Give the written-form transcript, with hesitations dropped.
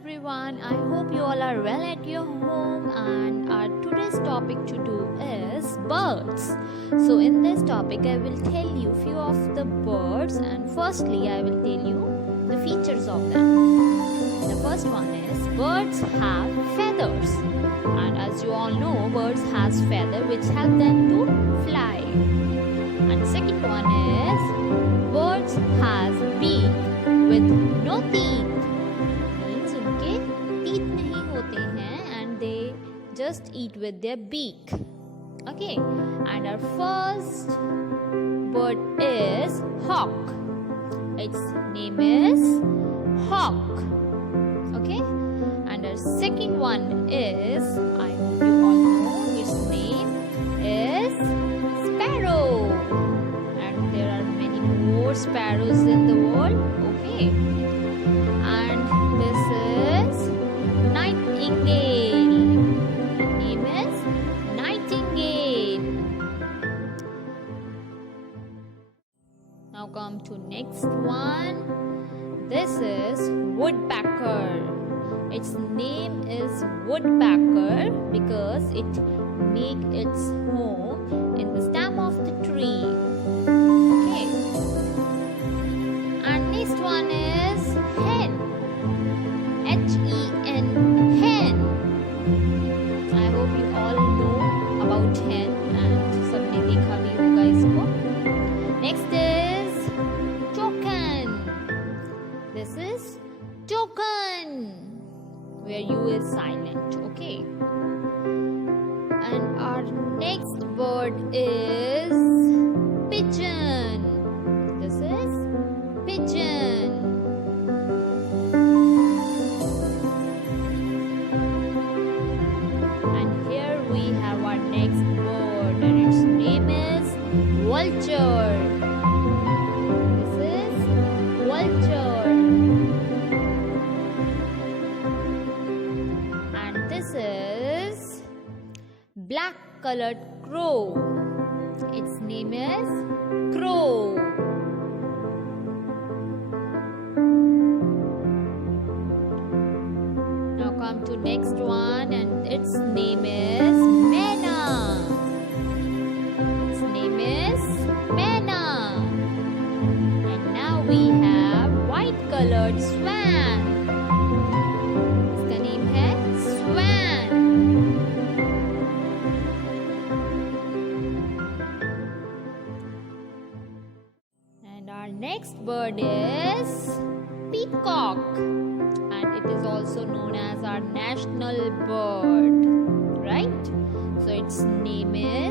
everyone, I hope you all are well at your home, and our today's topic to do is birds. So in this topic I will tell you few of the birds, and firstly I will tell you the features of them. The first one is birds have feathers, and as you all know, birds has feather which help them to fly. And second one is birds has beak with no teeth. Means उनके teeth नहीं होते हैं and they just eat with their beak. Okay, and our first bird is hawk. Its name is hawk. Okay, and our second one is, I hope you all know, its name is sparrow. And there are many more sparrows in the world. Okay, and this is nightingale. The name is nightingale. Now come to next one. This is woodpecker. Its name is woodpecker because it make its home in the stem of the tree. Okay. And next one is hen. Hen. Hen. I hope you all know about hen and सबने देखा भी होगा इसको. Next is toucan. This is toucan, where U is silent. Okay. And our next bird is pigeon. This is pigeon. And here we have our next bird, and its name is vulture. This is vulture. And this is black colored crow. Its name is crow. Now come to next one, and its name is Mena. Its name is Mena. And now we have white colored swan. इसका name है swan. And our next bird is peacock, and it is also known as our national bird, right? So its name is